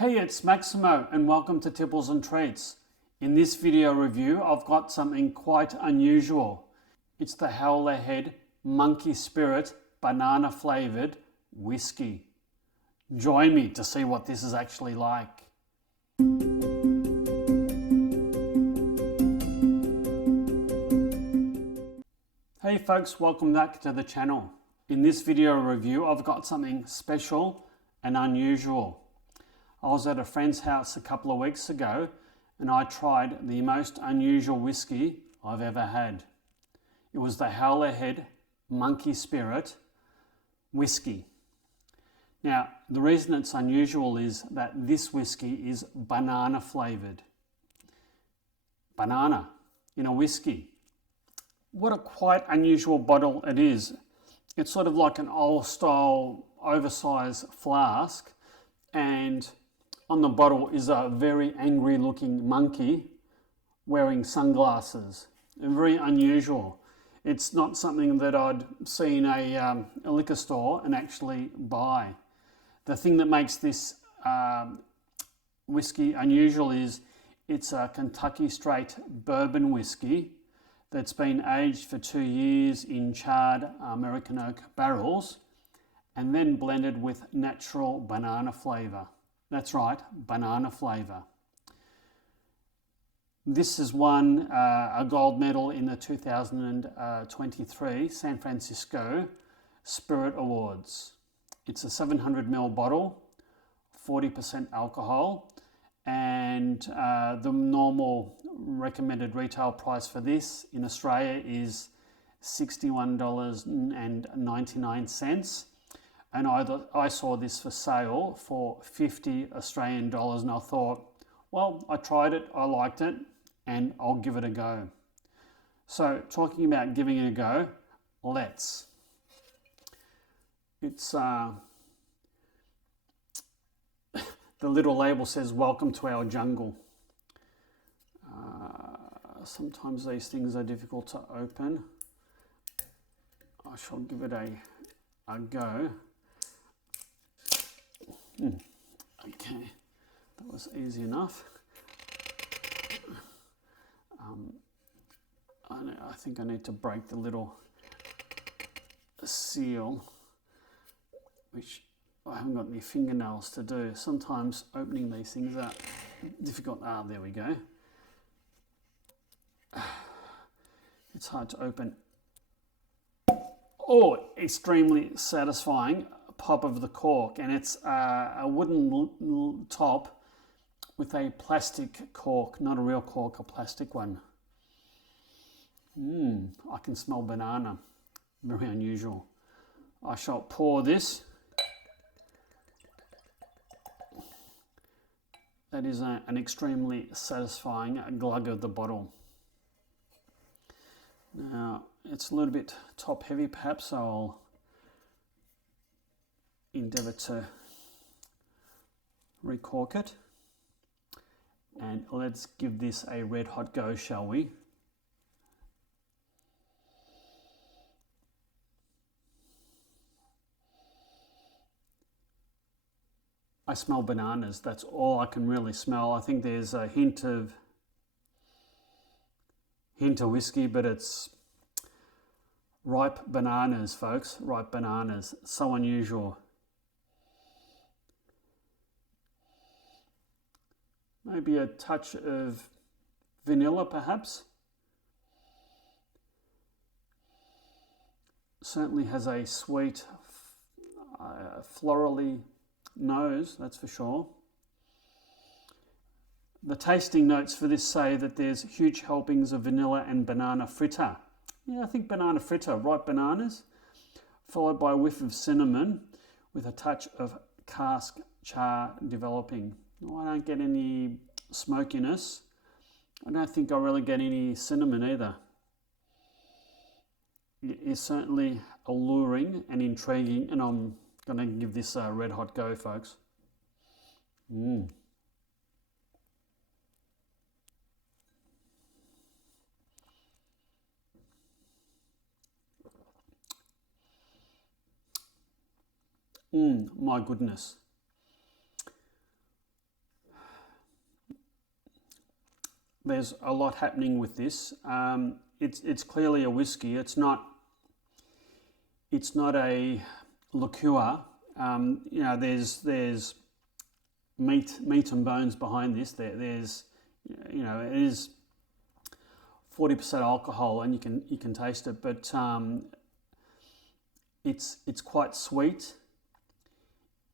Hey, it's Maximo and welcome to Tipples and Treats. In this video review, I've got something quite unusual. It's the Howler Head Monkey Spirit banana flavoured whiskey. Join me to see what this is actually like. Hey folks, welcome back to the channel. In this video review, I've got something special and unusual. I was at a friend's house a couple of weeks ago and I tried the most unusual whiskey I've ever had. It was the Howler Head Monkey Spirit whiskey. Now, the reason it's unusual is that this whiskey is banana flavoured. Banana in a whiskey. What a quite unusual bottle it is. It's sort of like an old style oversized flask, and on the bottle is a very angry looking monkey wearing sunglasses. Very unusual. It's not something that I'd see in a liquor store and actually buy. The thing that makes this whiskey unusual is it's a Kentucky Straight Bourbon Whiskey that's been aged for 2 years in charred American oak barrels and then blended with natural banana flavour. That's right, banana flavour. This has won a gold medal in the 2023 San Francisco Spirit Awards. It's a 700ml bottle, 40% alcohol, and the normal recommended retail price for this in Australia is $61.99. And I saw this for sale for 50 Australian dollars, and I thought, well, I tried it, I liked it, and I'll give it a go. So talking about giving it a go, let's. It's the little label says, "Welcome to our jungle." Sometimes these things are difficult to open. I shall give it a go. Okay, that was easy enough. I think I need to break the little seal, which I haven't got any fingernails to do. Sometimes opening these things are difficult. There we go. It's hard to open. Oh, extremely satisfying pop of the cork, and it's a wooden top with a plastic cork, not a real cork, a plastic one. I can smell banana. Very unusual. I shall pour this. That is an extremely satisfying glug of the bottle. Now, it's a little bit top heavy perhaps, so I'll endeavour to recork it. And let's give this a red hot go, shall we? I smell bananas. That's all I can really smell. I think there's a hint of whiskey, but it's ripe bananas, folks. Ripe bananas. So unusual. Maybe a touch of vanilla, perhaps. Certainly has a sweet, florally nose, that's for sure. The tasting notes for this say that there's huge helpings of vanilla and banana fritter. Yeah, I think banana fritter, ripe bananas, followed by a whiff of cinnamon with a touch of cask char developing. I don't get any smokiness. I don't think I really get any cinnamon either. It is certainly alluring and intriguing, and I'm going to give this a red hot go, folks. My goodness. there's a lot happening with this. It's clearly a whiskey. It's not a liqueur. You know, there's meat and bones behind this. There's, you know, it is 40% alcohol, and you can taste it, but it's quite sweet.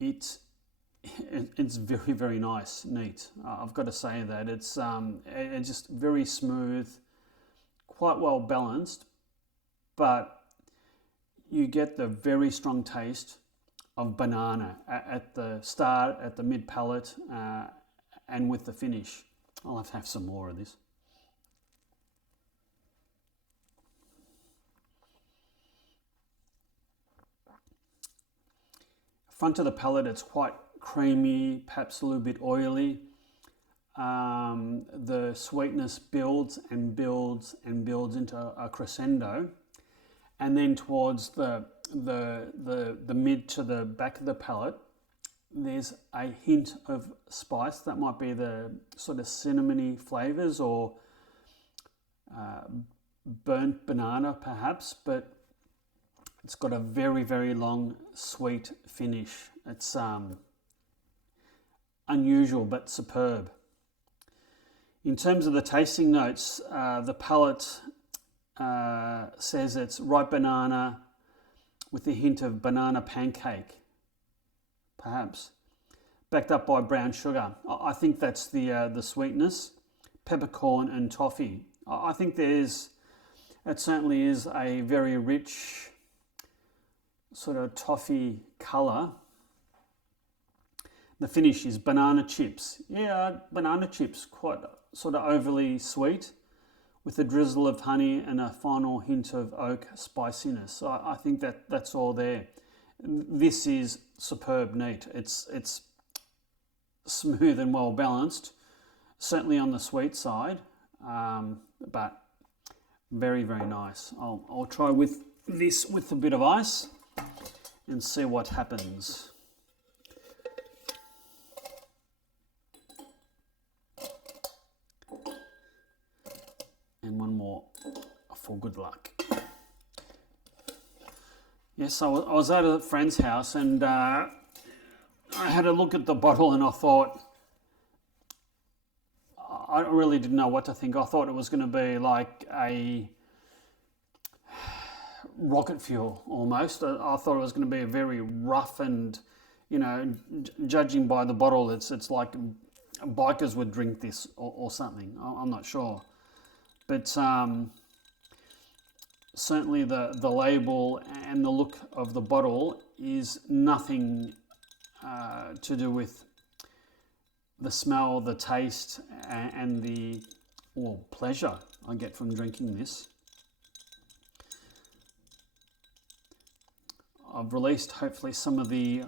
It's very, very nice, neat. I've got to say that it's just very smooth, quite well balanced, but you get the very strong taste of banana at the start, at the mid palate, and with the finish. I'll have to have some more of this. Front of the palate, it's quite creamy, perhaps a little bit oily. The sweetness builds and builds and builds into a crescendo, and then towards the mid to the back of the palate, there's a hint of spice. That might be the sort of cinnamony flavours, or burnt banana perhaps, but it's got a very, very long sweet finish. It's unusual but superb. In terms of the tasting notes, the palate says it's ripe banana with a hint of banana pancake, perhaps, backed up by brown sugar. I think that's the sweetness, peppercorn and toffee. I think it certainly is a very rich sort of toffee colour. The finish is banana chips. Yeah, banana chips, quite sort of overly sweet, with a drizzle of honey and a final hint of oak spiciness. So I think that's all there. This is superb neat. It's smooth and well balanced, certainly on the sweet side, but very, very nice. I'll try with this with a bit of ice and see what happens. And one more for good luck. Yes, I was at a friend's house, and I had a look at the bottle, and I thought, I really didn't know what to think. I thought it was going to be like a rocket fuel almost. I thought it was going to be a very rough, and, you know, judging by the bottle, it's like bikers would drink this or something. I'm not sure. But certainly the label and the look of the bottle is nothing to do with the smell, the taste, and the pleasure I get from drinking this. I've released hopefully some of the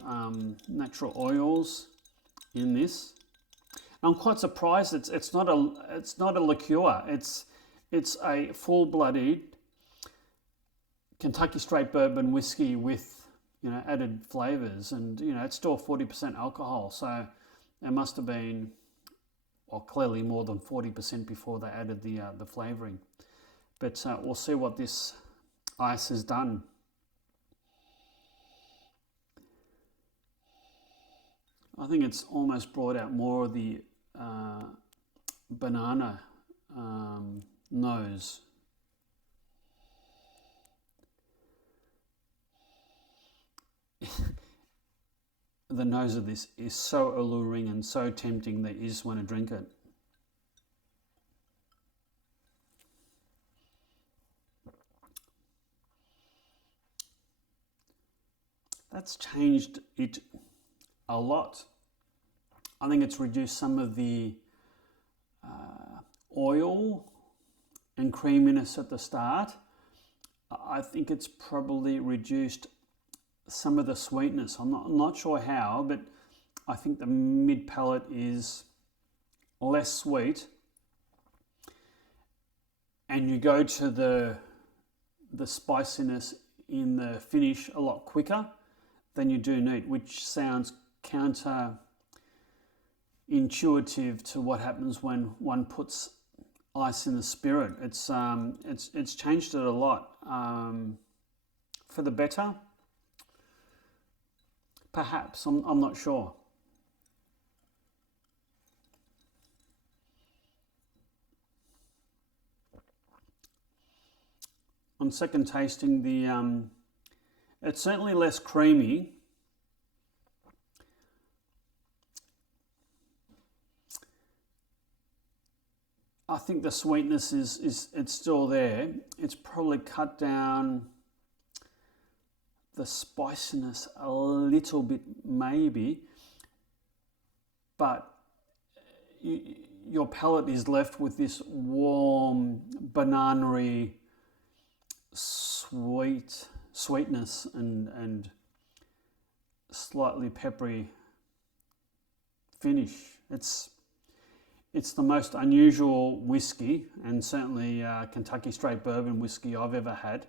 natural oils in this. I'm quite surprised it's not a liqueur. It's a full-blooded Kentucky Straight Bourbon Whiskey with, you know, added flavours, and, you know, it's still 40% alcohol, so there must have been, well, clearly more than 40% before they added the flavouring. But we'll see what this ice has done. I think it's almost brought out more of the banana nose. The nose of this is so alluring and so tempting that you just want to drink it. That's changed it a lot. I think it's reduced some of the oil and creaminess at the start. I think it's probably reduced some of the sweetness. I'm not sure how, but I think the mid palate is less sweet, and you go to the spiciness in the finish a lot quicker than you do neat, which sounds counterintuitive to what happens when one puts ice in the spirit. It's changed it a lot for the better. Perhaps I'm not sure. On second tasting, it's certainly less creamy. I think the sweetness it's still there. It's probably cut down the spiciness a little bit, maybe, but your palate is left with this warm, banana-y, sweetness and slightly peppery finish. It's the most unusual whiskey, and certainly Kentucky Straight Bourbon Whiskey I've ever had.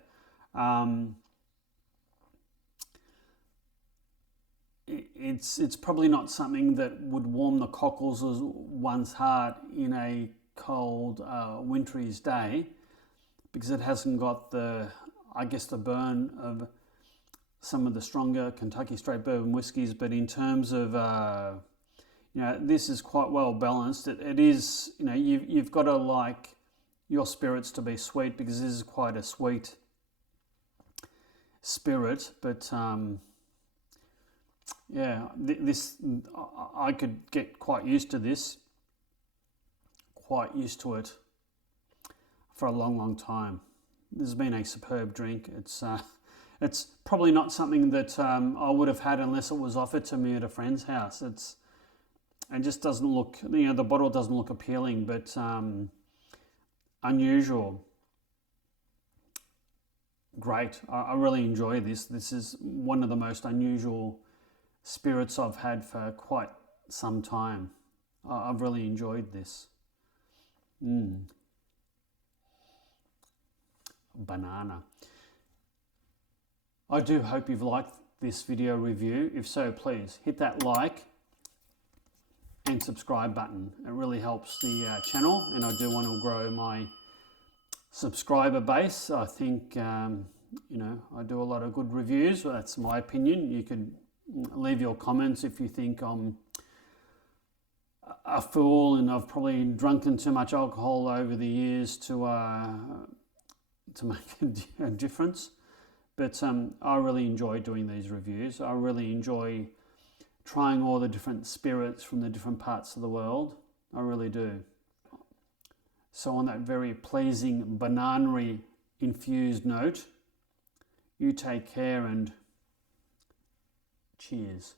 It's probably not something that would warm the cockles of one's heart in a cold, wintry day, because it hasn't got the burn of some of the stronger Kentucky Straight Bourbon whiskies. But in terms of this is quite well balanced. It is, you've got to like your spirits to be sweet, because this is quite a sweet spirit. But I could get quite used to this, for a long time. This has been a superb drink. It's probably not something that I would have had unless it was offered to me at a friend's house. It just doesn't look, the bottle doesn't look appealing, but unusual. Great. I really enjoy this. This is one of the most unusual spirits I've had for quite some time. I've really enjoyed this. Banana. I do hope you've liked this video review. If so, please hit that like and subscribe button. It really helps the channel, and I do want to grow my subscriber base. I think I do a lot of good reviews. That's my opinion. You can leave your comments if you think I'm a fool and I've probably drunken too much alcohol over the years to make a difference. But I really enjoy doing these reviews. I really enjoy trying all the different spirits from the different parts of the world. I really do. So on that very pleasing banana-y infused note, you take care and cheers.